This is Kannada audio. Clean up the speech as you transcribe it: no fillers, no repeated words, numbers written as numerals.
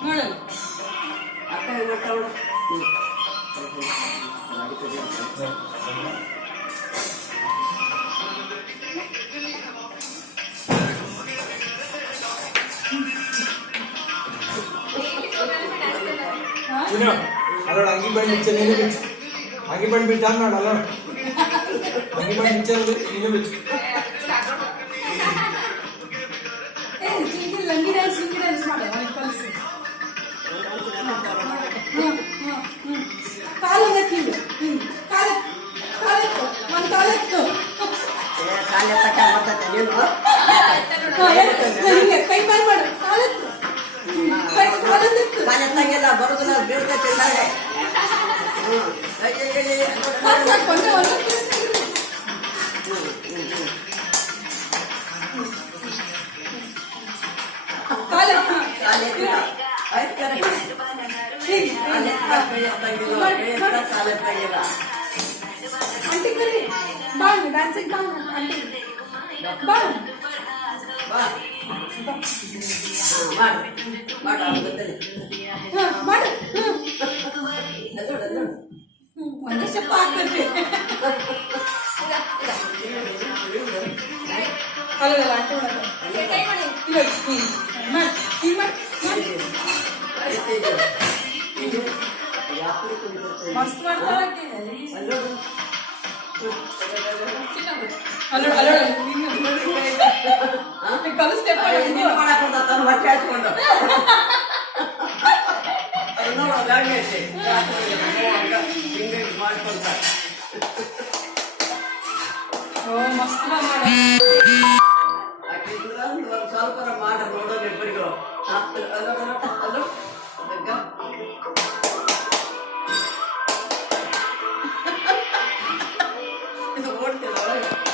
ನೋಡಲ್ಲ ಅಕ್ಕ ಹೆಂಗ್ ಮಾಡ್ತಾವಳು ಅಲ್ಲೋಡ ಅಂಗಿ ಬಂದು ಬಿಚ್ಚ ನೀನು ಬಿಚ್ಚು ಅಂಗಿ ಬಂದು ಬಿಟ್ಟು ಹಂಗೆ ನೋಡ ಅಲ್ಲೋಡ ಅಂಗಿ ಬಂದು ಬಿಚ್ಚ ನೀನು ಬಿಚ್ಚು ಲಂಗಿ ಡ್ಯಾನ್ಸ್ ಮಾಡ ಕಲಿಸಿ ಕಾಲಂಗತ್ತಿ ಕಾಲೆತ್ತು ಒಂದು ಕಾಲೆತ್ತು ಕಾಲ ತಕ್ಕ ಬರ್ತೈತೆ ನೀನು ಹಿಂಗೆ ಕೈ ಬಾಯ್ ಮಾಡು ಕಾಲೆತ್ತು ಕಾಲೆತ್ತು ಕಾಲೆತ್ತಾಗೆಲ್ಲ ಬರೋದಿಲ್ಲ ಬೀಳ್ತೈತೆ ಇಲ್ಲಾಂದ್ರೆ ಒಂದೇ ಒಂದು ಆಂಟಿ ಕರಿ ಬಾ ಡ್ಯಾನ್ಸಿಗೆ ಬಾ ಆಂಟಿ ಬಾ ಮಾಡು ಒಂದೇ ಸ್ಟೆಪ್ ಹಾಕ್ಬೇಕು ಅಲ್ಲ ಆಂಟಿ ಮಸ್ತ್ ಮಾಡ್ತಾಳೆ ಕಲಿಸ್ತೇ ಹೊಟ್ಟೆ ಹಾಚ್ಕೊಂಡು ಮಾಡ್ಕೊಳ್ತಾರೆ ಮಸ್ತ್ ಸ್ವಲ್ಪ ಮಾಡ ನೋಡೋದು ಇಬ್ಬರಿಗೂ ಅಲ್ಲೋ ಇದು ಓಡ್ತಿಲ್ಲ